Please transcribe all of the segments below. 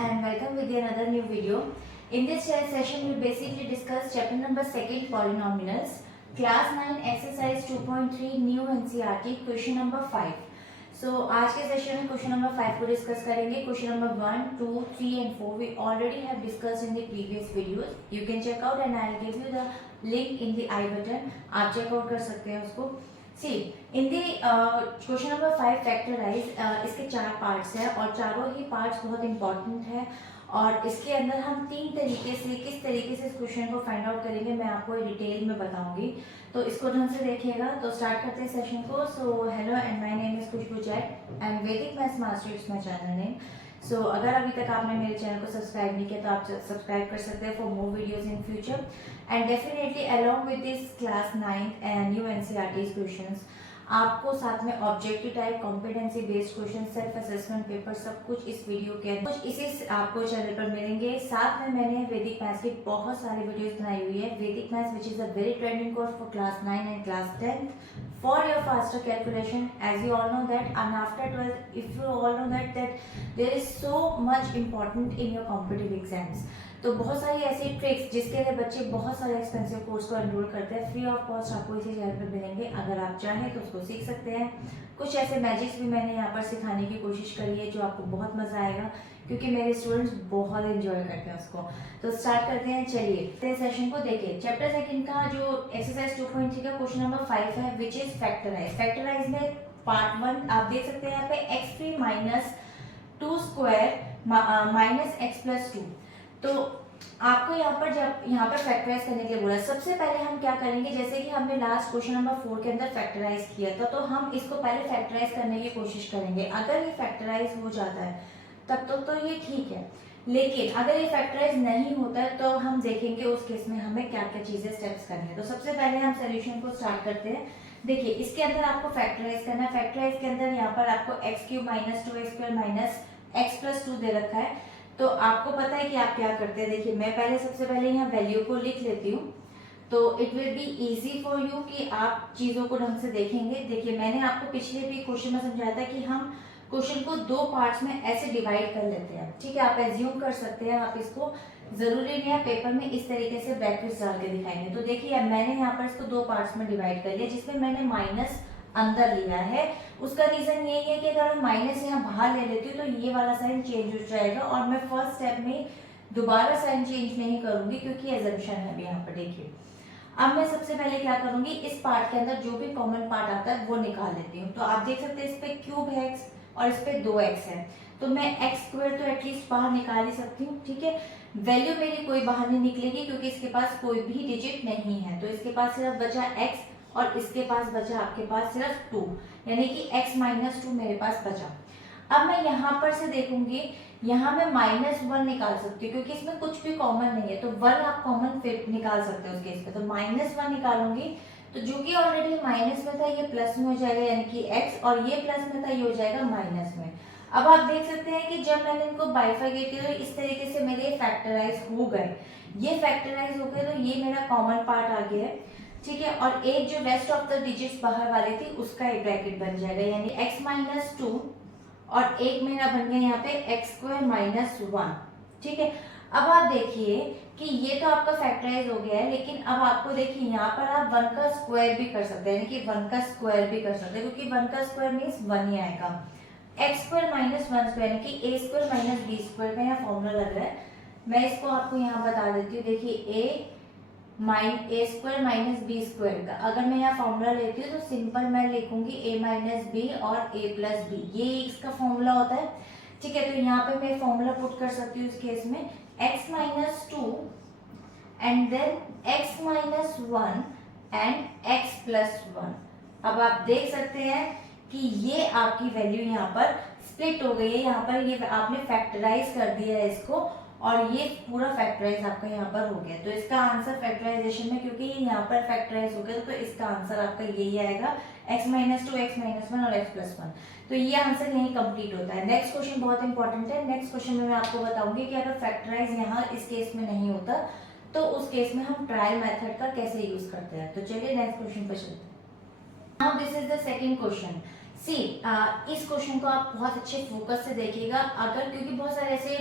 and welcome with another new video. In this session, we'll basically discuss chapter number 2 polynomials, class 9 exercise 2.3 new NCERT question number 5. So आज के session में question number 5 को discuss करेंगे. Question number 1, 2, 3 and 4 we already have discussed in the previous videos. You can check out and I'll give you the link in the I button. आप check out कर सकते हैं उसको. सी इन the question number 5 factorise, इसके 4 parts हैं और चारों ही parts बहुत इंपॉर्टेंट है और इसके अंदर हम 3 तरीके से किस तरीके से इस क्वेश्चन को फाइंड आउट करेंगे मैं आपको डिटेल में बताऊंगी. तो इसको ढंग से देखिएगा. तो स्टार्ट करते हैं सेशन को. So hello and my name is Khushboo जैट and Vedic maths master it's my channel name. So अगर अभी तक आपने मेरे चैनल को सब्सक्राइब नहीं किया तो आप सब्सक्राइब कर सकते हैं for more videos in future. And definitely along with this class 9 and new NCERT questions आपको साथ में objective type, competency based question, self assessment paper सब कुछ इस वीडियो के अंदर कुछ इसी आपको चैनल पर मिलेंगे. साथ में मैंने वैदिक मैथ्स की बहुत सारी वीडियोस बनाई हुई है. वैदिक maths which is a very trending course for class 9 and class 10 for your faster calculation. As you all know that, and after 12th, if you all know that there is so much important in your competitive exams. तो बहुत सारी ऐसी tricks जिसके लिए बच्चे बहुत सारे expensive course को एनरोल करते हैं, फ्री ऑफ कॉस्ट आपको इसी चैनल पर मिलेंगे. अगर आप चाहें तो उसको सीख सकते हैं. कुछ ऐसे मैजिक्स भी मैंने यहाँ पर सिखाने की कोशिश करी है जो आपको बहुत मजा आएगा क्योंकि मेरे स्टूडेंट्स बहुत एंजॉय करते हैं उसको. तो स्टार्ट करते हैं. चलिए सेशन को देखिए. चैप्टर 2 का जो एक्सरसाइज 2.3 का क्वेश्चन नंबर 5 है विच इज फैक्टराइज. फैक्टराइज में पार्ट 1 आप देख सकते हैं यहाँ पे x3 minus 2 square minus x plus 2. तो आपको यहाँ पर जब यहाँ पर फैक्टराइज करने के लिए बोला, सबसे पहले हम क्या करेंगे, जैसे कि हमने लास्ट क्वेश्चन नंबर 4 के अंदर फैक्टराइज किया था तो हम इसको पहले फैक्टराइज करने की कोशिश करेंगे. अगर ये फैक्टराइज हो जाता है तब तो ये ठीक है, लेकिन अगर ये फैक्टराइज नहीं होता है तो हम देखेंगे उस केस में हमें क्या क्या चीजें स्टेप्स करनी है. तो सबसे पहले हम सोल्यूशन को स्टार्ट करते हैं. देखिए इसके अंदर आपको फैक्टराइज करना है. फैक्टराइज के अंदर यहाँ पर आपको x³ minus 2x² minus x plus 2 दे रखा है. तो आपको पता है कि आप क्या करते हैं. देखिए मैं पहले सबसे पहले यहाँ वैल्यू को लिख लेती हूँ तो it will be easy for you कि आप चीजों को ढंग से देखेंगे. देखिए मैंने आपको पिछले भी क्वेश्चन में समझाया था कि हम क्वेश्चन को 2 पार्ट्स में ऐसे डिवाइड कर लेते हैं. ठीक है, आप एज्यूम कर सकते हैं. आप इसको जरूरी नहीं है पेपर में इस तरीके से ब्रैकेट्स डाल के दिखाएंगे. तो देखिए मैंने यहाँ पर इसको 2 पार्ट्स में डिवाइड कर लिया जिसमें मैंने माइनस अंदर लिया है. उसका रीजन यही है कि अगर मैं माइनस यहाँ बाहर ले लेती हूँ तो ये वाला साइन चेंज हो जाएगा और मैं फर्स्ट स्टेप में दोबारा साइन चेंज नहीं करूंगी क्योंकि एजम्पशन है यहाँ पर. देखिए अब मैं सबसे पहले क्या करूंगी, इस पार्ट के अंदर जो भी कॉमन पार्ट आता है वो निकाल लेती हूँ. तो आप देख सकते हैं इस पे क्यूब है x और इस पे 2x है तो मैं x² तो एटलीस्ट बाहर निकाल ही सकती हूँ. ठीक है, वैल्यू मेरी कोई बाहर नहीं निकलेगी क्योंकि इसके पास कोई भी डिजिट नहीं है. तो इसके पास सिर्फ बचा x और इसके पास बचा आपके पास सिर्फ 2, यानी कि x माइनस 2 मेरे पास बचा. अब मैं यहाँ पर से देखूंगी, यहाँ मैं -1 निकाल सकती हूँ क्योंकि इसमें कुछ भी कॉमन नहीं है. तो 1 आप कॉमन फिर निकाल सकते हो उस केस पे. तो -1 निकालूंगी तो जो कि ऑलरेडी माइनस में था ये प्लस में हो जाएगा यानी कि x, और ये प्लस में था ये हो जाएगा माइनस में. अब आप देख सकते हैं कि जब मैंने इनको बाइफरकेट किया तो इस तरीके से मेरे फैक्टराइज हो गए. ये फैक्टराइज हो गए तो ये मेरा कॉमन पार्ट आ गया है. ठीक है, और एक जो रेस्ट ऑफ द डिजिट्स बाहर वाली थी उसका एक ब्रैकेट बन जाएगा यानी x माइनस 2 और एक मेरा बन गया यहाँ पे x² माइनस 1. ठीक है, अब आप देखिए कि ये तो आपका फैक्टराइज हो गया है, लेकिन अब आपको देखिए यहाँ पर आप 1 का स्क्वायर भी कर सकते हैं यानी कि 1 का स्क्वायर भी कर सकते हैं क्योंकि 1 का स्क्वायर मीन्स 1 ही आएगा. x² माइनस 1² यानी कि a² माइनस b² का यहाँ फॉर्मूला लग रहा है. मैं इसको आपको यहाँ बता देती हूँ. देखिए a² माइनस b² का अगर मैं यहाँ फॉर्मूला लेती हूँ तो सिंपल मैं लिखूंगी a माइनस b और a प्लस b, ये इसका फॉर्मूला होता है. ठीक है, तो यहाँ पे मैं फॉर्मूला पुट कर सकती हूँ इस केस में x minus 2 and then x minus 1 and x plus 1. अब आप देख सकते हैं कि ये आपकी वैल्यू यहाँ पर स्प्लिट हो गई है. यहाँ पर ये आपने फैक्टराइज कर दिया है इसको और ये पूरा फैक्टराइज आपका यहाँ पर हो गया. तो इसका आंसर फैक्टराइजेशन में क्योंकि ये यहाँ पर फैक्टराइज हो गया तो इसका आंसर आपका यही आएगा x माइनस 2, x माइनस 1 और x प्लस 1. तो ये आंसर यही कंप्लीट होता है. नेक्स्ट क्वेश्चन बहुत इंपॉर्टेंट है. नेक्स्ट क्वेश्चन में मैं आपको बताऊंगी कि अगर फैक्टराइज यहाँ इस केस में नहीं होता तो उस केस में हम ट्रायल मेथड का कैसे यूज करते हैं. तो चलिए नेक्स्ट क्वेश्चन पर चलते हैं. Now this is the second question. See इस क्वेश्चन को आप बहुत अच्छे फोकस से देखिएगा, अगर क्योंकि बहुत सारे ऐसे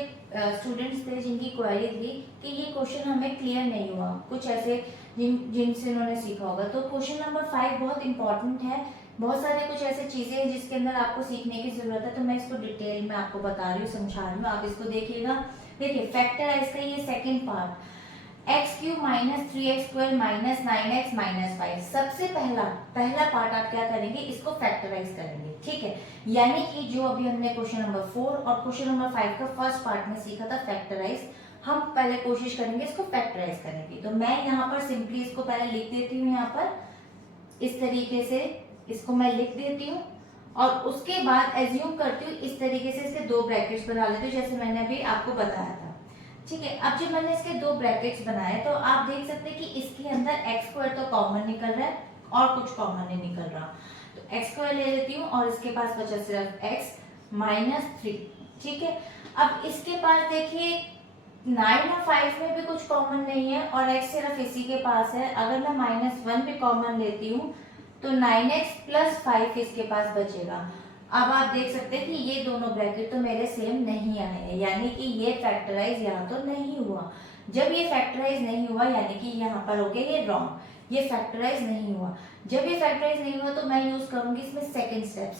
स्टूडेंट्स थे जिनकी क्वेरी थी कि ये क्वेश्चन हमें क्लियर नहीं हुआ, कुछ ऐसे जिनसे उन्होंने सीखा होगा। तो क्वेश्चन नंबर 5 बहुत इंपॉर्टेंट है, बहुत सारे कुछ ऐसे चीजें हैं जिसके अंदर आपको सीखने की जरूरत है। तो मैं इसको डिटेल में आपको बता रही हूँ, समझा रही हूँ, आप इसको देखिएगा। देखिए फैक्टराइज का ये second part, x cube minus 3x square minus 9x minus 5। सबसे पहला पार्ट आप क्या करेंगे, इसको फैक्टराइज करेंगे, ठीक है। यानी कि जो अभी हमने क्वेश्चन नंबर 4 और क्वेश्चन नंबर 5 का फर्स्ट पार्ट में सीखा था फैक्टराइज, हम पहले कोशिश करेंगे इसको फैक्टराइज करने की। तो मैं यहाँ पर सिंपली इसको पहले लिख देती हूँ, यहाँ पर इस तरीके से इसको मैं लिख देती हूँ और उसके बाद एज्यूम करती हूँ इस तरीके से इसके दो ब्रैकेट्स बना लेती हूँ, जैसे मैंने अभी आपको बताया था, ठीक है। अब जब मैंने इसके दो ब्रैकेट्स बनाए तो आप देख सकते हैं कि इसके अंदर एक्स स्क्वायर तो कॉमन निकल रहा है और कुछ कॉमन नहीं निकल रहा। तो एक्स स्क्वायर ले लेती हूँ और इसके पास बचा सिर्फ एक्स माइनस 3, ठीक है। अब इसके पास देखिए 9 और 5 में भी कुछ कॉमन नहीं है और x सिर्फ इसी के पास है। अगर मैं -1 भी कॉमन लेती हूँ तो 9x प्लस 5 इसके पास बचेगा। अब आप देख सकते हैं कि ये दोनों ब्रैकेट तो मेरे सेम नहीं आए हैं, यानी कि ये फैक्टराइज यहाँ तो नहीं हुआ। जब ये फैक्टराइज नहीं हुआ यानी कि यहाँ पर हो गया ये रॉन्ग, ये फैक्टराइज नहीं हुआ। जब ये फैक्टराइज नहीं हुआ तो मैं यूज करूंगी इसमें सेकंड स्टेप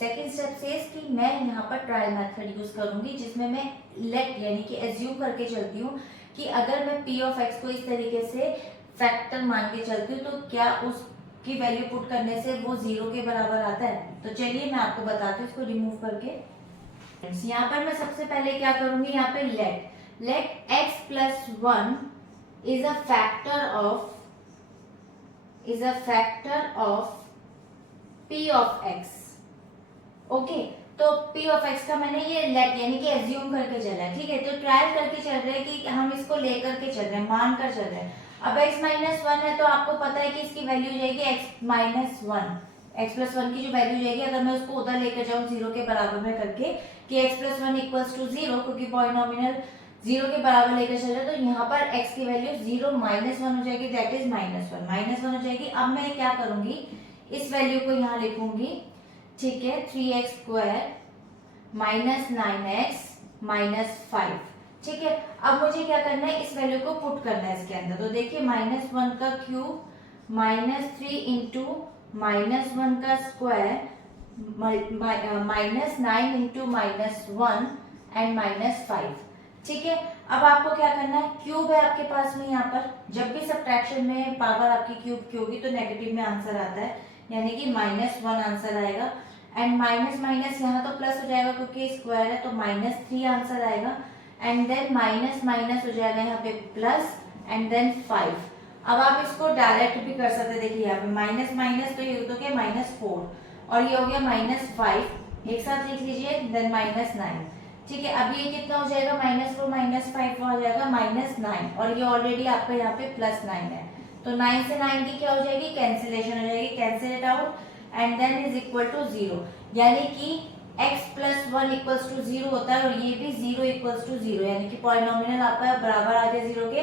से कि मैं यहाँ पर ट्रायल मेथड यूज करूंगी, जिसमें मैं लेट यानी कि एज्यूम करके चलती हूँ कि अगर मैं p ऑफ x को इस तरीके से फैक्टर मान के चलती हूँ तो क्या उसकी वैल्यू पुट करने से वो 0 के बराबर आता है। तो चलिए मैं आपको बताती हूँ इसको रिमूव करके। यहाँ पर मैं सबसे पहले क्या करूंगी, यहाँ पे let x plus 1 is a factor of p of x। Okay, तो p ऑफ x का मैंने ये लेट यानी कि एज्यूम करके चला है, ठीक है। तो ट्रायल करके चल रहे हैं कि हम इसको लेकर के चल रहे हैं, मान कर चल रहे हैं। अब x माइनस 1 है तो आपको पता है कि इसकी वैल्यू हो जाएगी x माइनस 1, x प्लस 1 की जो वैल्यू जाएगी, अगर मैं उसको उधर लेकर जाऊँ 0 के बराबर में करके कि x प्लस 1 इक्वल्स टू 0, क्योंकि पॉलिनोमियल 0 के बराबर लेकर चल रहे हैं तो यहाँ पर x की वैल्यू 0 माइनस 1 हो जाएगी, दैट इज -1 हो जाएगी। अब मैं क्या करूंगी, इस वैल्यू को यहाँ लिखूंगी, ठीक है, 3x square minus 9x minus 5, ठीक है। अब मुझे क्या करना है, इस वैल्यू को पुट करना है इसके अंदर। तो देखिए -1 का क्यूब -3 इंटू -1 का स्क्वायर -9 इंटू -1 एंड -5, ठीक है। अब आपको क्या करना है, क्यूब है आपके पास में, यहाँ पर जब भी सब्ट्रैक्शन में पावर आपकी क्यूब की होगी तो नेगेटिव में आंसर आता है, यानी कि -1 आंसर आएगा। एंड माइनस माइनस यहाँ तो प्लस हो जाएगा क्योंकि स्क्वायर है, तो -3 आंसर आएगा। एंड देन माइनस माइनस हो जाएगा यहाँ पे प्लस एंड देन 5। अब आप इसको डायरेक्ट भी कर सकते हैं, देखिए यहाँ पे माइनस माइनस तो ये तो क्या -4 और ये हो गया -5, एक साथ लिख लीजिए, देन -9, ठीक है। अब ये कितना हो जाएगा, -4 -5 हो जाएगा -9 और ये ऑलरेडी आपका यहाँ पे +9 है, तो 9 से 9 की क्या हो जाएगी, कैंसिलेशन हो जाएगी, cancel it out and then is equal to 0, यानी कि x प्लस 1 इक्वल्स टू 0 होता है और ये भी 0 इक्वल्स टू 0, यानी कि पॉलिनोमियल आपका बराबर आ जाए 0 के।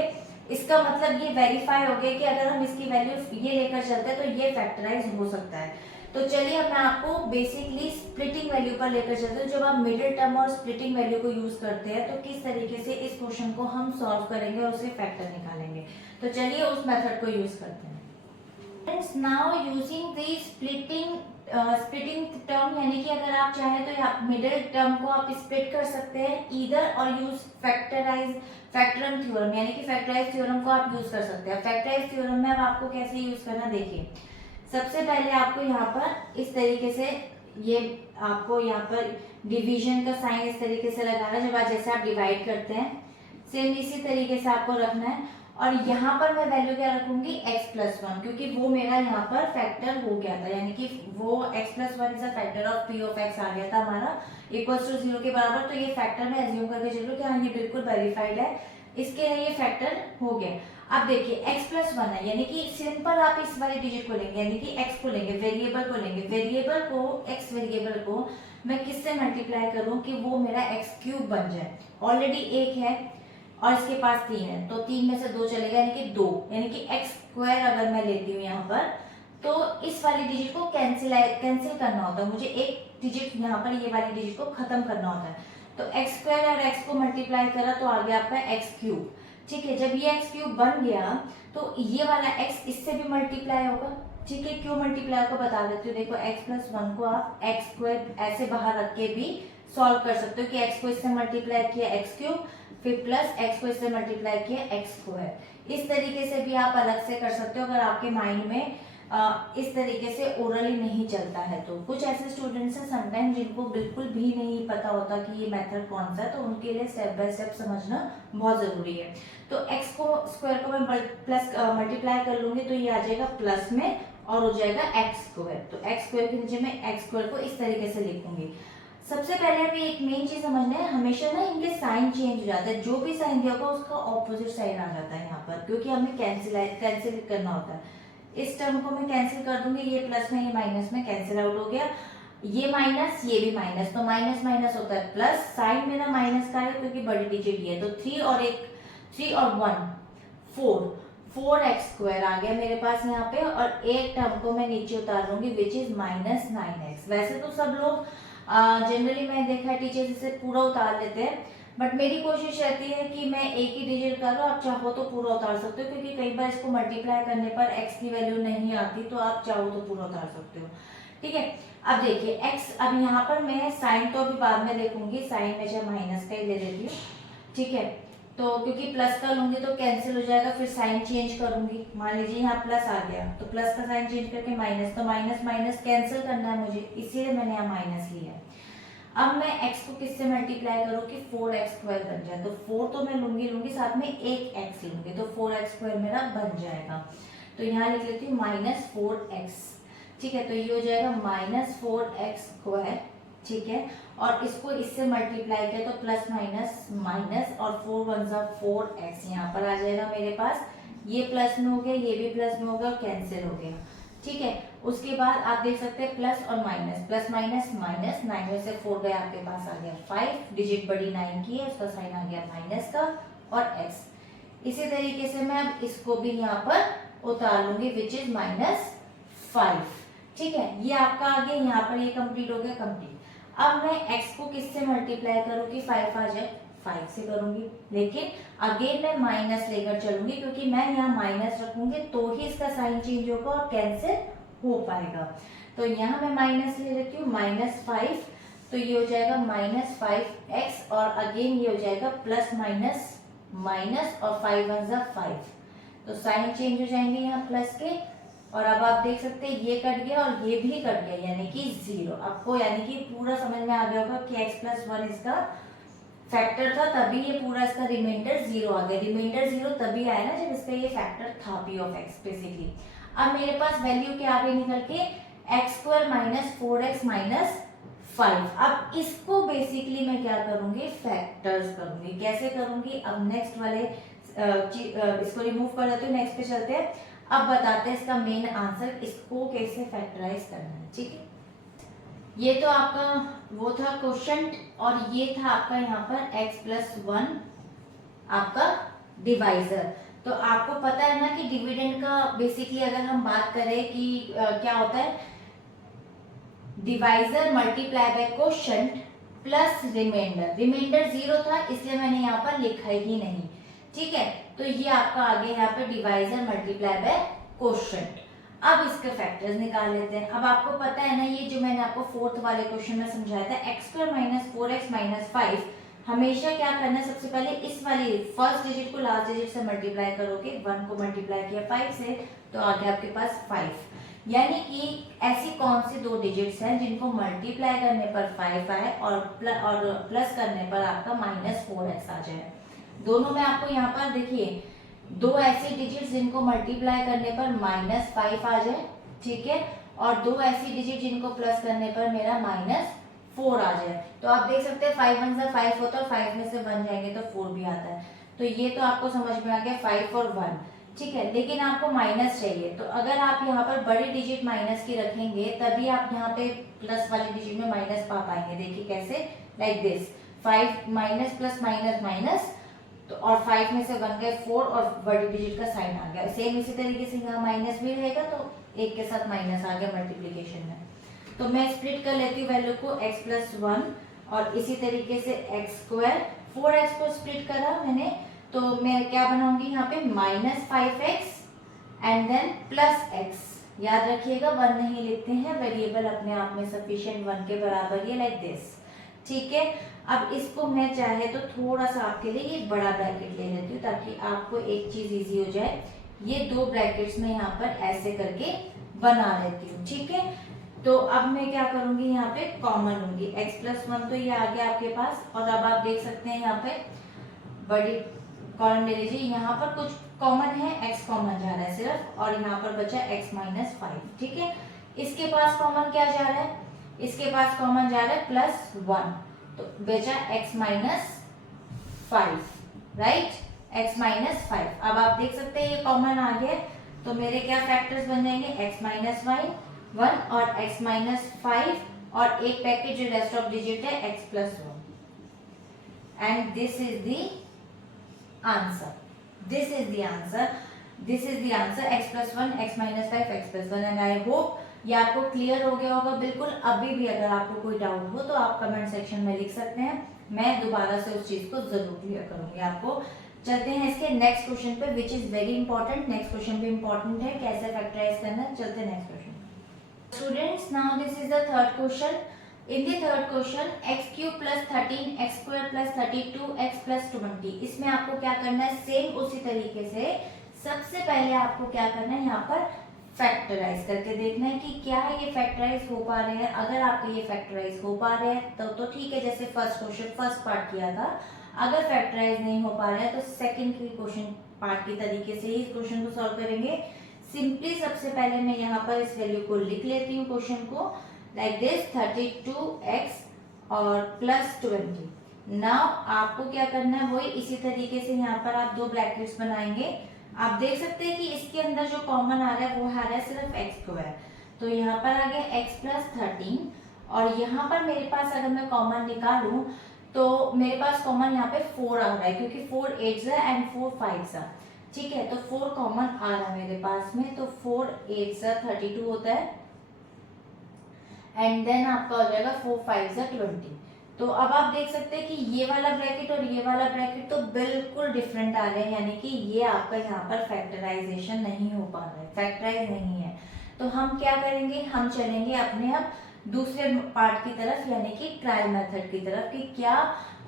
इसका मतलब ये वेरीफाई हो गया कि अगर हम इसकी वैल्यू ये लेकर चलते हैं तो ये फैक्टराइज हो सकता है। तो चलिए अब मैं आपको बेसिकली स्प्लिटिंग वैल्यू पर लेकर चलते हैं। जब आप मिडिल टर्म और स्प्लिटिंग वैल्यू को यूज करते हैं तो किस तरीके से इस क्वेश्चन को हम सॉल्व करेंगे और उससे फैक्टर निकालेंगे। तो चलिए उस मेथड को यूज करते हैं। Now using the splitting term, यानी कि अगर आप चाहें तो आप मिडिल टर्म को आप स्प्लिट कर सकते हैं ईदर और यूज फैक्टरम थ्योरम, यानी कि फैक्टराइज थ्योरम को आप यूज कर सकते हैं। फैक्टराइज थ्योरम में अब आपको कैसे यूज करना, देखिए सबसे पहले आपको यहाँ पर इस तरीके से ये आपको यहाँ पर डिवीजन का साइन इस तरीके से लगाना, जब आप जैसे आप डिवाइड करते हैं सेम इसी तरीके से आपको रखना है। और यहाँ पर मैं वैल्यू क्या रखूंगी, x प्लस 1, क्योंकि वो मेरा यहाँ पर फैक्टर हो गया था, यानी कि वो x plus 1 is a factor of p of x आ गया था हमारा इक्वल्स टू 0 के बराबर। तो ये फैक्टर में एज्यूम करके चलो कि हाँ ये बिल्कुल वेरीफाइड है, इसके लिए ये फैक्टर हो गया। अब देखिए x प्लस 1 है, यानी कि सिंपल आप इस वाले डिजिट को लेंगे, यानी कि x को लेंगे, वेरिएबल को लेंगे, x वेरिएबल को मैं किससे मल्टीप्लाई करूं कि वो मेरा x क्यूब बन जाए। ऑलरेडी 1 है और इसके पास 3 है, तो 3 में से 2 चलेगा, यानी कि 2, यानी कि x स्क्वायर अगर मैं लेती हूँ यहाँ पर तो इस वाली डिजिट को कैंसिल करना होता है, मुझे एक डिजिट यहाँ पर ये वाली डिजिट को खत्म करना होता है। तो एक्स स्क्वायर और एक्स को मल्टीप्लाई करा तो आ गया आपका एक्स क्यूब। ठीक है, जब ये एक्स क्यूब बन गया तो ये वाला एक्स इससे भी मल्टीप्लाई होगा। ठीक है, क्यों मल्टीप्लाई को बता देती हूँ। देखो एक्स प्लस वन को आप एक्स स्क्वायर ऐसे बाहर रख के भी सॉल्व कर सकते हो कि एक्स को इससे मल्टीप्लाई किया एक्स क्यूब, फिर प्लस एक्स को इससे मल्टीप्लाई किया एक्स स्क्वायर। इस तरीके से भी आप अलग से कर सकते हो अगर आपके माइंड में इस तरीके से ओरली नहीं चलता है। तो कुछ ऐसे स्टूडेंट्स हैं समटाइम जिनको बिल्कुल भी नहीं पता होता कि ये मेथड कौन सा है, तो उनके लिए स्टेप बाय स्टेप समझना बहुत जरूरी है। तो एक्स को स्क्वायर को मैं प्लस मल्टीप्लाई कर लूंगी तो ये आ जाएगा प्लस में और हो जाएगा एक्स स्क्वायर। तो एक्स स्क्वायर के नीचे मैं एक्स स्क्वायर को इस तरीके से लिखूंगी। सबसे पहले हमें एक मेन चीज समझना है, हमेशा ना इनके साइन चेंज हो जाता है। जो भी साइन दिया होगा उसका ऑपोजिट साइन आ जाता है यहाँ पर, क्योंकि हमें कैंसिल करना होता है। इस टर्म को मैं कैंसिल कर दूंगी, ये प्लस में ये माइनस में कैंसिल आउट हो गया, ये माइनस ये भी माइनस, तो माइनस माइनस होता है प्लस। साइन मेरा माइनस का है क्योंकि बड़ी डिजिट ये है, तो 3 और 1 4 एक्स स्क्वायर आ गया मेरे पास यहाँ पे। और एक टर्म को मैं नीचे उतार लूंगी विच इज माइनस 9x। वैसे तो सब लोग जनरली मैं देखा है टीचर्स इसे पूरा उतार लेते हैं, बट मेरी कोशिश रहती है कि मैं एक ही डिजिट करूँ। आप चाहो तो पूरा उतार सकते हो, क्योंकि कई बार इसको मल्टीप्लाई करने पर x की वैल्यू नहीं आती, तो आप चाहो तो पूरा उतार सकते हो। ठीक है, अब देखिए x, अब यहाँ पर मैं साइन तो अभी बाद में देखूंगी, साइन में चाहे माइनस का ही ले लेती हूँ। ठीक है, तो क्योंकि प्लस का लूंगी तो कैंसिल हो जाएगा, फिर साइन चेंज करूंगी। मान लीजिए यहाँ प्लस आ गया तो प्लस का साइन चेंज करके माइनस, तो माइनस माइनस कैंसिल करना है मुझे, इसीलिए मैंने यहाँ माइनस लिया है। अब मैं x को किससे मल्टीप्लाई करूँ कि 4x स्क्वायर बन जाए, तो 4 तो मैं लूंगी साथ में एक x लूंगी, तो 4x स्क्वायर मेरा बन जाएगा। तो यहाँ लिख लेती हूँ -4x। ठीक है, तो ये हो जाएगा -4x स्क्वायर। ठीक है, और इसको इससे मल्टीप्लाई किया तो प्लस माइनस माइनस और 4 1 जा 4x यहाँ पर आ जाएगा मेरे पास। ये प्लस में हो गया, ये भी प्लस में हो गया, कैंसिल हो गया। ठीक है, उसके बाद आप देख सकते हैं प्लस और माइनस, प्लस माइनस माइनस, 9 में से 4 गया आपके पास आ गया 5, डिजिट बड़ी 9 की है, उसका साइन आ गया माइनस का और x। इसी तरीके से मैं अब इसको भी यहाँ पर उतार लूंगी विच इज -5। ठीक है, ये आपका आ गया, यहाँ पर ये कंप्लीट हो गया कंप्लीट। अब मैं x को किससे मल्टीप्लाई करूँ कि 5 आ जाए, 5 से करूंगी, लेकिन अगेन मैं माइनस लेकर चलूंगी, क्योंकि मैं यहाँ माइनस रखूंगी तो ही इसका साइन चेंज होगा और कैंसिल हो पाएगा। तो यहाँ मैं माइनस ले लेती हूँ -5, तो ये हो जाएगा -5x और अगेन ये हो जाएगा प्लस माइनस माइनस और 5 1 जा 5, तो साइन चेंज हो जाएंगे यहाँ प्लस के। और अब आप देख सकते हैं ये कट गया और ये भी कट गया, यानी कि 0। आपको यानी कि पूरा समझ में आ गया होगा कि x + 1 इसका फैक्टर था, तभी ये पूरा इसका रिमाइंडर 0 आ गया। रिमाइंडर 0 तभी आया ना जब इसका ये फैक्टर था p ऑफ x बेसिकली। अब मेरे पास वैल्यू क्या आ गई निकल के, x स्क्वायर -4x -5। अब इसको बेसिकली मैं क्या करूंगी, फैक्टर्स करूंगी। कैसे करूंगी, अब नेक्स्ट वाले इसको रिमूव कर देते हैं, नेक्स्ट पे चलते हैं। अब बताते हैं इसका मेन आंसर, इसको कैसे फैक्टराइज करना है। ठीक है, ये तो आपका वो था क्वेश्चन, और ये था आपका यहाँ पर x + 1 आपका डिवाइजर। तो आपको पता है ना कि डिविडेंड का बेसिकली अगर हम बात करें कि क्या होता है, divisor multiply by quotient plus remainder. Remainder 0 था इसलिए मैंने यहाँ पर लिखा ही नहीं। ठीक है, तो ये आपका आगे यहाँ पे डिवाइजर मल्टीप्लाई बाय क्वोशिएंट। अब इसके फैक्टर्स निकाल लेते हैं। अब आपको पता है ना, ये जो मैंने आपको फोर्थ वाले क्वेश्चन में समझाया था, x² - 4x - 5, हमेशा क्या करना है, सबसे पहले इस वाली फर्स्ट डिजिट को लास्ट डिजिट से मल्टीप्लाई करोगे। 1 को मल्टीप्लाई किया 5 से तो आ गया आपके पास 5। यानी कि ऐसी कौन सी दो डिजिट्स हैं जिनको मल्टीप्लाई करने पर 5 आए और प्लस करने पर आपका -4x आ जाए। दोनों में आपको यहाँ पर देखिए दो ऐसी डिजिट जिनको मल्टीप्लाई करने पर -5 आ जाए, ठीक है, और दो ऐसी डिजिट जिनको प्लस करने पर मेरा -4 आ जाए। तो आप देख सकते हैं 5 1 5 होता है, 5 में से 1 जाएंगे तो 4 भी आता है। तो ये तो आपको समझ में आ गया 5 और 1, ठीक है। लेकिन आपको माइनस चाहिए, तो अगर आप यहाँ पर बड़ी डिजिट माइनस की रखेंगे तभी आप यहाँ पे प्लस वाली डिजिट में माइनस पा पाएंगे। देखिए कैसे, like this, 5 minus plus minus minus, तो और 5 में से 1 गए 4 और बड़ी डिजिट का साइन आ गया। सेम इसी तरीके से यहाँ माइनस भी रहेगा तो एक के साथ माइनस आ गया मल्टीप्लीकेशन में। तो मैं स्प्लिट कर लेती हूँ वैल्यू को x प्लस 1 और इसी तरीके से x स्क्वायर, 4x को स्प्लिट करा मैंने तो मैं क्या बनाऊंगी यहाँ पे -5x and then plus x। याद रखिएगा 1 नहीं लिखते हैं, वेरिएबल अपने आप में सफिशिएंट 1 के बराबर ही लाइक दिस। ठीक है, अब इसको मैं चाहे तो थोड़ा सा आपके लिए ये बड़ा ब्रैकेट ले लेती हूँ ताकि आपको एक चीज इजी हो जाए। ये 2 ब्रैकेट्स में यहाँ पर ऐसे करके बना लेती हूँ। ठीक है, तो अब मैं क्या करूंगी यहाँ पे कॉमन लूंगी x प्लस 1 तो ये आ गया आपके पास। और अब आप देख सकते हैं यहाँ पे बड़ी कॉलम ले लीजिए, यहाँ पर कुछ कॉमन है, x कॉमन जा रहा है सिर्फ और यहाँ पर बचा x माइनस 5। ठीक है, इसके पास कॉमन क्या जा रहा है, इसके पास कॉमन जा रहा है प्लस 1 तो बचा x minus 5 right, x minus 5। अब आप देख सकते हैं ये कॉमन आ गया तो मेरे क्या फैक्टर्स बन जाएंगे x माइनस 1 और x माइनस 5 और एक पैकेट जो रेस्ट ऑफ डिजिट है x plus 1 and this is the answer. This is the answer, this is the answer x plus 1 x minus 5 x plus 1 and I hope ये आपको clear हो गया होगा बिल्कुल। अभी भी अगर आपको कोई डाउट हो तो आप कमेंट सेक्शन में लिख सकते हैं, मैं दोबारा से उस चीज को जरूर क्लियर करूंगी आपको। चलते हैं इसके नेक्स्ट क्वेश्चन पे which is very important. Next question भी इंपॉर्टेंट है, कैसे फैक्टराइज करना है। चलते हैं next question. Students now this is the third question. In the third question x cube plus 13 x square plus 32 x plus 20। इसमें आपको क्या करना है, सेम उसी तरीके से सबसे पहले आपको क्या करना है, यहाँ पर फैक्टराइज करके देखना है कि क्या ये फैक्टराइज हो पा रहे हैं। अगर आपके ये फैक्टराइज हो पा रहे हैं तो ठीक है, जैसे फर्स्ट क्वेश्चन फर्स्ट पार्ट किया था। अगर फैक्टराइज नहीं हो पा रहा है तो सेकंड की क्वेश्चन पार्ट की तरीके से ही इस क्वेश्चन को सॉल्व करेंगे। सिंपली सबसे पहले मैं यहाँ पर इस वैल्यू को लिख लेती हूँ क्वेश्चन को लाइक दिस 32x और प्लस 20। नाउ आपको क्या करना है, वही इसी तरीके से यहाँ पर आप 2 ब्रैकेट्स बनाएंगे। आप देख सकते हैं कि इसके अंदर जो कॉमन आ रहा है वो आ रहा है सिर्फ x स्क्वायर, तो यहाँ पर आ गया x प्लस 13 और यहाँ पर मेरे पास अगर मैं कॉमन निकालूं तो मेरे पास कॉमन यहाँ पे 4 आ रहा है क्योंकि 4 8s एंड 4 5s। ठीक है, तो 4 कॉमन आ रहा है मेरे पास में, तो 4 8s 32 होता है एंड देन आपका हो जाएगा 4 5s 20। तो अब आप देख सकते हैं कि ये वाला ब्रैकेट और ये वाला ब्रैकेट तो बिल्कुल डिफरेंट आ रहे हैं, यानी कि ये आपका यहाँ पर फैक्टराइजेशन नहीं हो पा रहा है, फैक्टराइज नहीं है। तो हम क्या करेंगे, हम चलेंगे अपने अब दूसरे पार्ट की तरफ यानी कि ट्रायल मेथड की तरफ कि क्या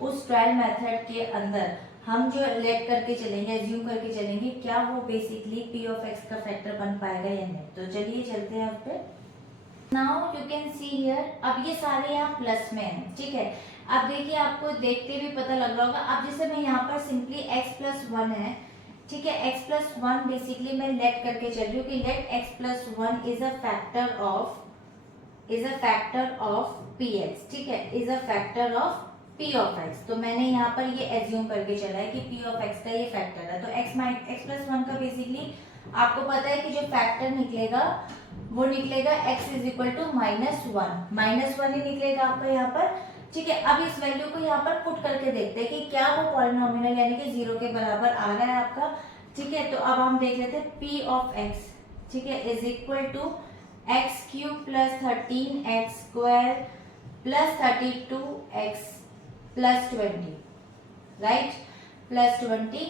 उस ट्रायल मेथड के अंदर हम जो लेट करके चलेंगे, एज्यूम करके चलेंगे, क्या वो बेसिकली p ऑफ x का फैक्टर बन पाएगा या नहीं। तो चलिए चलते हैं उस पर। Now you can see here, अब ये सारे यहाँ प्लस में हैं। ठीक है, अब देखिए आपको देखते भी पता लग रहा होगा। अब जैसे मैं यहाँ पर सिंपली x प्लस 1 है, ठीक है, x प्लस 1 बेसिकली मैं लेट करके चल रही हूँ कि let x plus 1 is a factor of px। ठीक है, is a factor of p of x। तो मैंने यहाँ पर ये एज्यूम करके चला है कि p ऑफ x का ये फैक्टर है। तो x प्लस 1 का बेसिकली आपको पता है कि जो फैक्टर निकलेगा वो निकलेगा x इज इक्वल टू -1 ही निकलेगा आपका यहाँ पर। ठीक है, अब इस वैल्यू को यहाँ पर पुट करके देखते हैं कि क्या वो पॉलिनोमियल यानी कि 0 के बराबर आ रहा है आपका। ठीक है, तो अब हम देख लेते हैं p ऑफ x, ठीक है, is equal to x cube plus 13x square plus 32x plus 20 right, plus 20।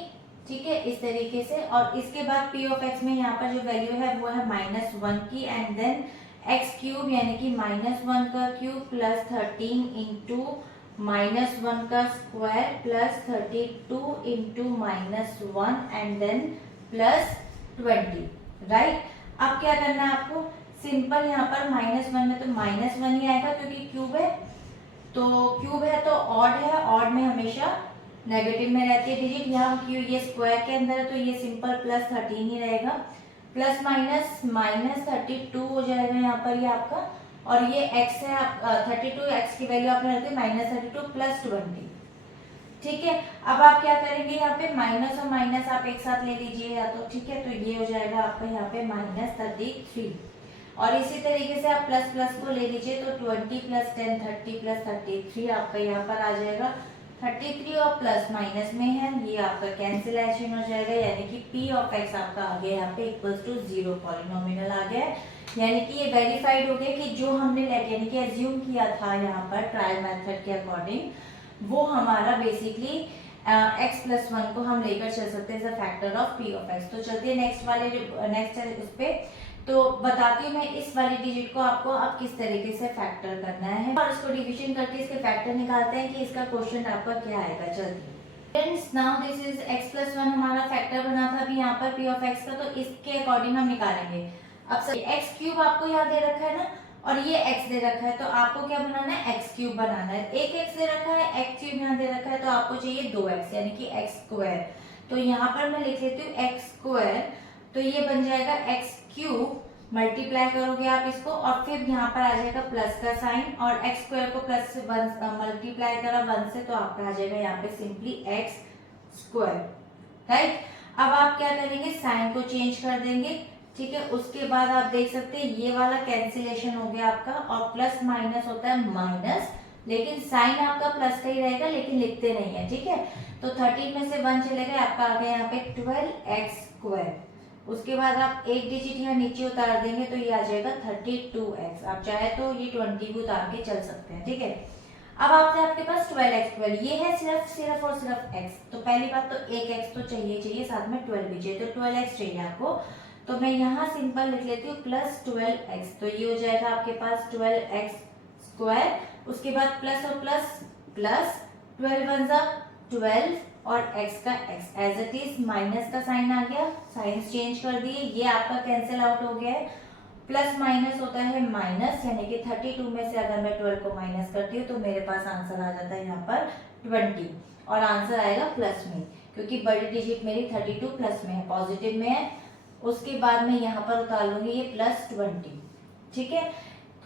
ठीक है, इस तरीके से। और इसके बाद p ऑफ x में यहाँ पर जो वैल्यू है वो है -1 की एंड देन x क्यूब यानी कि -1 का क्यूब प्लस 13 इंटू -1 का square plus 32 into -1 and then plus 20 right. अब क्या करना है आपको, सिंपल यहाँ पर -1 में तो -1 ही आएगा क्योंकि क्यूब है, तो क्यूब है तो ऑड है, ऑड में हमेशा नेगेटिव में रहती है डिजिट। यहाँ क्यों ये स्क्वायर के अंदर है तो ये सिंपल प्लस 13 ही रहेगा, प्लस माइनस -32 हो जाएगा यहाँ पर ये आपका। और ये x है, 32 x की वैल्यू आपने रखी -32 प्लस 20। ठीक है, अब आप क्या करेंगे, यहाँ पे माइनस और माइनस आप एक साथ ले लीजिए या तो। ठीक है, तो ये हो जाएगा आपका यहाँ पे -33 और इसी तरीके से आप प्लस प्लस को ले लीजिए तो 20 प्लस 10 30 प्लस 33 आपका यहाँ पर आ जाएगा 33 और प्लस माइनस में है, ये आपका कैंसिलेशन हो जाएगा, यानी कि p ऑफ x आपका आ गया यहाँ पे इक्वल्स टू 0, पॉलिनोमियल आ गया है। यानी कि ये वेरीफाइड हो गया कि जो हमने यानी कि एज्यूम किया था यहाँ पर ट्रायल मेथड के अकॉर्डिंग, वो हमारा बेसिकली x प्लस 1 को हम लेकर चल सकते हैं as a factor of p of x। तो चलते हैं नेक्स्ट उस पे। तो बताती हूँ मैं इस वाले डिजिट को आपको अब किस तरीके से फैक्टर करना है और इसको डिवीजन करके इसके फैक्टर निकालते हैं कि इसका क्वेश्चन आपका क्या आएगा। चलते friends, now this is x plus 1 हमारा फैक्टर बना था अभी यहाँ पर p ऑफ x का, तो इसके अकॉर्डिंग हम निकालेंगे। अब सर x क्यूब आपको यहाँ दे रखा है ना, और ये x दे रखा है, तो आपको क्या बनाना है, x क्यूब बनाना है। एक x दे रखा है, x क्यूब यहाँ दे रखा है, तो आपको चाहिए 2x यानी कि x स्क्वायर। तो यहाँ पर मैं लिख लेती हूँ x स्क्वायर, तो ये बन जाएगा x क्यूब, मल्टीप्लाई करोगे आप इसको और फिर यहाँ पर आ जाएगा प्लस का साइन, और x स्क्वायर को प्लस से मल्टीप्लाई करा 1 से, तो आपका आ जाएगा यहाँ पे सिंपली x स्क्वायर, राइट। अब आप क्या करेंगे, साइन को चेंज कर देंगे, ठीक है। उसके बाद आप देख सकते हैं ये वाला कैंसिलेशन हो गया आपका, और प्लस माइनस होता है माइनस, लेकिन साइन आपका प्लस का ही रहेगा, लेकिन लिखते नहीं है, ठीक है। तो 13 में से 1 चलेगा, आपका आ गया यहाँ पे 12x स्क्वायर। उसके बाद आप एक डिजिट यहाँ नीचे उतार देंगे तो ये आ जाएगा 32x। आप चाहे तो ये 20 भी उतार के चल सकते हैं, ठीक है। अब आपके पास 12x स्क्वायर, ये है सिर्फ और सिर्फ x। तो पहली बात तो एक x तो चाहिए, साथ में 12 भी चाहिए, तो 12x चाहिए आपको। तो मैं यहाँ सिंपल लिख लेती हूँ प्लस 12x, तो ये हो जाएगा आपके पास 12x स्क्वायर। उसके बाद प्लस और प्लस प्लस, 12 वन जा 12 और x का x as it is, minus का साइन आ गया, साइन चेंज कर दिए, ये आपका कैंसिल आउट हो गया है। प्लस माइनस होता है माइनस, यानी कि 32 में से अगर मैं 12 को माइनस करती हूँ तो मेरे पास आंसर आ जाता है यहाँ पर 20, और आंसर आएगा प्लस में, क्योंकि बड़ी डिजिट मेरी 32 प्लस में है, पॉजिटिव में है। उसके बाद मैं यहाँ पर उतार लूंगी ये प्लस 20, ठीक है।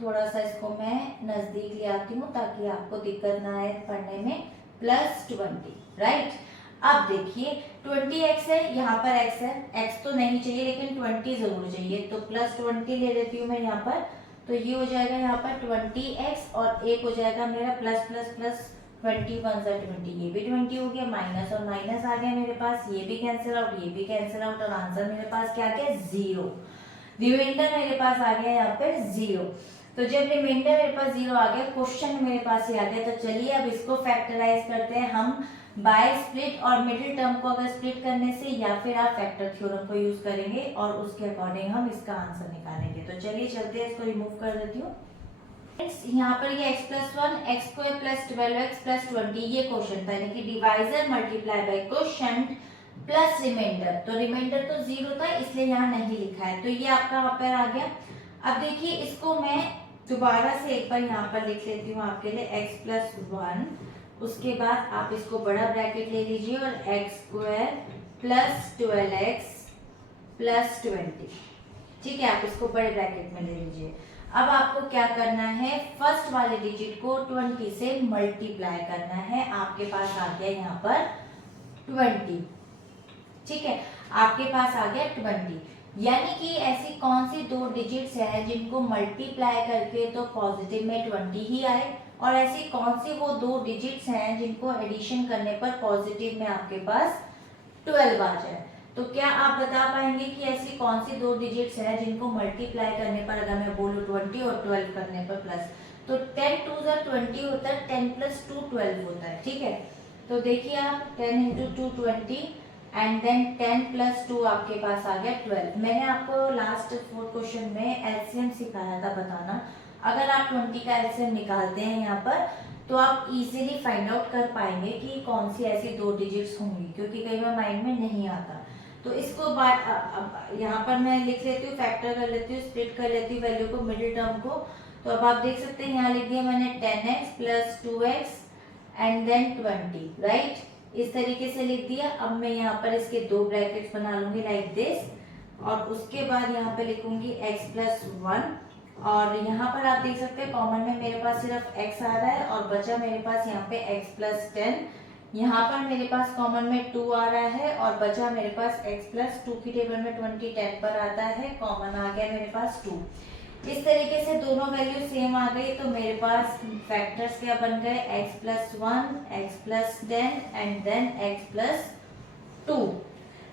थोड़ा सा इसको मैं नजदीक ले आती हूँ ताकि आपको दिक्कत ना आए पढ़ने में। Plus 20, right. अब देखिए 20x है, यहाँ पर x है, x तो नहीं चाहिए लेकिन 20 जरूर चाहिए, तो प्लस 20 ले लेती हूँ मैं यहाँ पर। तो ये हो जाएगा यहाँ पर 20x, और एक हो जाएगा मेरा प्लस प्लस प्लस 20 वन जा 20, ये भी 20 हो गया, माइनस और माइनस आ गया मेरे पास, ये भी कैंसिल आउट, ये भी कैंसिल आउट, और आंसर मेरे पास क्या आ गया, 0। रिमाइंडर मेरे पास आ गया यहाँ पर 0। तो जब रिमाइंडर मेरे पास 0 आ गया, क्वेश्चन मेरे पास ये आ गया, तो चलिए अब इसको फैक्टराइज करते हैं हम बाय स्प्लिट, और मिडिल टर्म को अगर स्प्लिट करने से, या फिर आप फैक्टर थ्योरम को यूज करेंगे और उसके अकॉर्डिंग हम इसका आंसर निकालेंगे। तो चलिए चलते हैं, इसको रिमूव कर देती हूँ। यहाँ पर ये x plus 1 x square plus 12x plus 20 ये क्वेश्चन था, यानी कि divisor multiply by quotient plus remainder. तो रिमाइंडर तो 0 था इसलिए यहाँ नहीं लिखा है, तो ये आपका वहां पर आ गया। अब देखिए इसको मैं दोबारा से एक बार यहाँ पर लिख लेती हूँ आपके लिए, x प्लस 1, उसके बाद आप इसको बड़ा ब्रैकेट ले लीजिए और x square plus 12x plus 20, ठीक है। आप इसको बड़े ब्रैकेट में ले लीजिए। अब आपको क्या करना है, फर्स्ट वाले डिजिट को 20 से मल्टीप्लाई करना है। आपके पास आ गया यहाँ पर 20, ठीक है, आपके पास आ गया 20। यानी कि ऐसी कौन सी दो डिजिट्स हैं जिनको मल्टीप्लाई करके तो पॉजिटिव में 20 ही आए, और ऐसी कौन सी वो दो डिजिट्स हैं जिनको एडिशन करने पर पॉजिटिव में आपके पास 12 आ जाए। तो क्या आप बता पाएंगे कि ऐसी कौन सी दो डिजिट्स हैं जिनको मल्टीप्लाई करने पर, अगर मैं बोलूँ 20 और 12 करने पर प्लस, तो 10 2 20 होता है, 10 प्लस 2 12 होता है, ठीक है। तो देखिए आप 10 इंटू 2 20, एंड देन 10 प्लस 2 आपके पास आ गया 12। मैंने आपको लास्ट 4 क्वेश्चन में एलसीएम सिखाया था बताना। अगर आप 20 का एलसीएम निकालते हैं यहाँ पर, तो आप इजीली फाइंड आउट कर पाएंगे कि कौन सी ऐसी दो डिजिट्स होंगी, क्योंकि कई बार माइंड में नहीं आता। तो इसको यहाँ पर मैं लिख लेती हूँ, फैक्टर कर लेती हूँ, स्प्लिट कर लेती हूँ वैल्यू को, मिडिल टर्म को। तो अब आप देख सकते हैं यहाँ लिख दिया मैंने 10x plus 2x and then 20, right. इस तरीके से लिख दिया। अब मैं यहाँ पर इसके दो ब्रैकेट्स बना लूंगी लाइक दिस, और उसके बाद यहाँ पे लिखूंगी x प्लस 1, और यहाँ पर आप देख सकते हैं कॉमन में मेरे पास सिर्फ x आ रहा है, और बचा मेरे पास यहाँ पे x प्लस 10। यहाँ पर मेरे पास कॉमन में 2 आ रहा है, और बचा मेरे पास x प्लस 2 की टेबल में 20 10 पर आता है, कॉमन आ गया मेरे पास 2। इस तरीके से दोनों वैल्यू सेम आ गई तो मेरे पास फैक्टर्स क्या बन गए, x plus 1, x plus 10 and then x plus 2।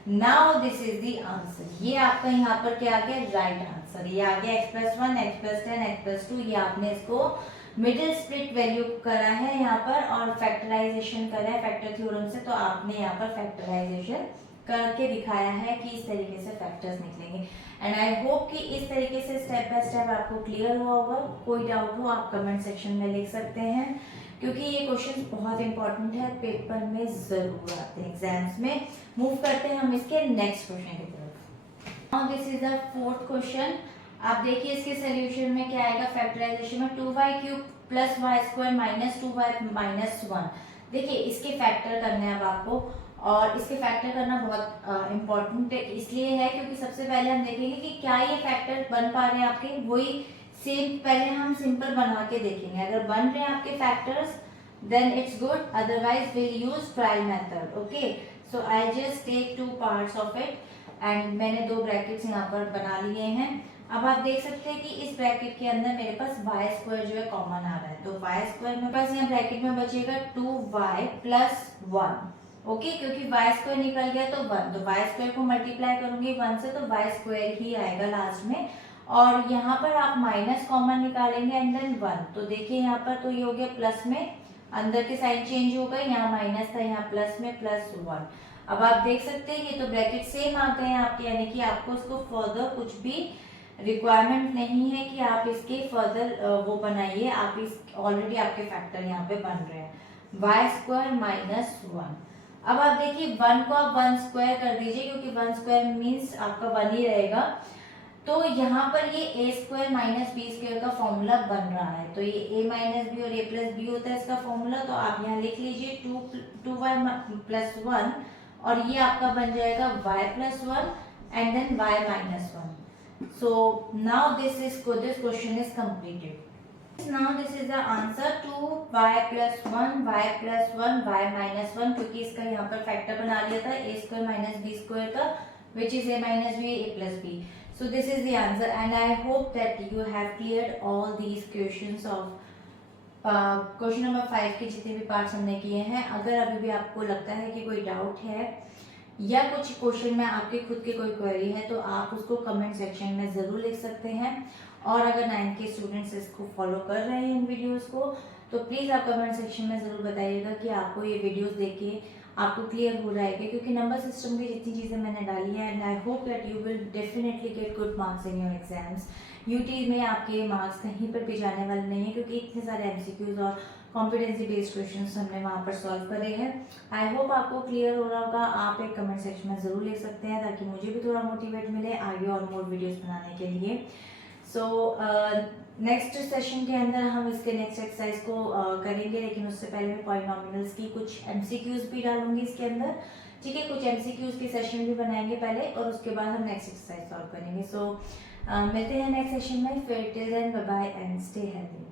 Now this is the answer. ये आपका यहाँ पर क्या आ गया, राइट आंसर। ये आ गया x plus 1, x plus 10, x plus 2। ये आपने इसको मिडिल स्प्लिट वैल्यू करा है यहाँ पर और फैक्टराइजेशन करा है फैक्टर थ्योरम से, तो आपने यहाँ पर फैक्टराइजेशन करके दिखाया है कि इस तरीके से फैक्टर्स निकलेंगे। एंड आई होप कि इस तरीके से स्टेप बाय स्टेप आपको क्लियर हुआ होगा। कोई डाउट हो आप कमेंट सेक्शन में लिख सकते हैं, क्योंकि ये क्वेश्चन बहुत इंपॉर्टेंट है, पेपर में जरूर आते हैं एग्जाम्स में। मूव करते हैं हम इसके नेक्स्ट क्वेश्चन की तरफ। Now this is the fourth question. आप देखिए इसके सोल्यूशन में क्या आएगा, फैक्टराइजेशन में 2y³ plus y² minus 2y minus 1। देखिए इसके फैक्टर करने हैं अब आपको, और इसके फैक्टर करना बहुत इम्पोर्टेंट इसलिए है क्योंकि सबसे पहले हम देखेंगे कि क्या ये फैक्टर बन पा रहे हैं आपके, वही सेम पहले हम सिंपल बना के देखेंगे। अगर बन रहे हैं आपके factors then it's good, otherwise will use trial method. Okay, so I just take 2 parts of it and मैंने 2 ब्रैकेट्स यहाँ पर बना लिए हैं। अब आप देख सकते हैं कि इस ब्रैकेट के अंदर मेरे पास y² जो है कॉमन आ रहा है, तो y² मेरे पास यहाँ ब्रैकेट में बचेगा 2y प्लस 1। ओके, क्योंकि y² निकल गया तो 1, तो y² को मल्टीप्लाई करूंगी 1 से तो y² ही आएगा लास्ट में। और यहाँ पर आप माइनस कॉमन निकालेंगे एंड देन 1, तो देखिए यहाँ पर तो ये हो गया प्लस में, अंदर के साइड चेंज हो गए, यहाँ माइनस था यहाँ प्लस में प्लस 1। अब आप देख सकते हैं ये तो ब्रैकेट सेम आ गए हैं आपके, यानी कि आपको इसको फर्दर कुछ भी रिक्वायरमेंट नहीं है कि आप इसके फर्दर वो बनाइए, आप इस ऑलरेडी आपके फैक्टर यहाँ पे बन रहे हैं, y² माइनस 1। अब आप देखिए 1 को आप 1² कर दीजिए, क्योंकि 1² मीन्स आपका 1 ही रहेगा, तो यहाँ पर ये a² माइनस b² का फॉर्मूला बन रहा है। तो ये a माइनस बी और a प्लस बी होता है इसका फॉर्मूला, तो आप यहाँ लिख लीजिए 2y प्लस 1 और ये आपका बन जाएगा y plus 1 and then y minus 1। So now this question is completed. Now this is the answer to y plus 1, y plus 1, y minus 1, क्योंकि इसका यहाँ पर फैक्टर बना लिया था a² minus b² का, which is a minus b, a plus b. So this is the answer and I hope that you have cleared all these questions of question number 5 के जितने भी पार्ट्स हमने किए हैं। अगर अभी भी आपको लगता है कि कोई डाउट है या कुछ क्वेश्चन में आपके खुद की कोई क्वेरी है तो आप उसको कमेंट सेक्शन में ज़रूर लिख सकते हैं। और अगर 9th के स्टूडेंट्स इसको फॉलो कर रहे हैं इन वीडियोस को, तो प्लीज़ आप कमेंट सेक्शन में ज़रूर बताइएगा कि आपको ये वीडियोस देख के आपको क्लियर हो रहा है, क्योंकि नंबर सिस्टम की जितनी चीज़ें मैंने डाली है and I hope that you will definitely get good marks in your exams. UT में आपके मार्क्स कहीं पर भी जाने वाले नहीं है, क्योंकि इतने सारे एमसीक्यूज और कॉम्पिटेंसी बेस्ड क्वेश्चंस हमने वहाँ पर सॉल्व करे हैं। आई होप आपको क्लियर हो रहा होगा। आप एक कमेंट सेक्शन में ज़रूर लिख सकते हैं ताकि मुझे भी थोड़ा मोटिवेट मिले आगे और मोर वीडियोस बनाने के लिए। सो नेक्स्ट सेशन के अंदर हम इसके नेक्स्ट एक्सरसाइज को करेंगे, लेकिन उससे पहले मैं पॉलिनॉमिनल्स की कुछ एमसीक्यूज भी डालूंगी इसके अंदर। ठीक है, कुछ एमसीक्यूज की सेशन भी बनाएंगे पहले और उसके बाद हम नेक्स्ट एक्सरसाइज सॉल्व करेंगे। सो मिलते हैं नेक्स्ट सेशन में, फिर till then bye bye and stay healthy.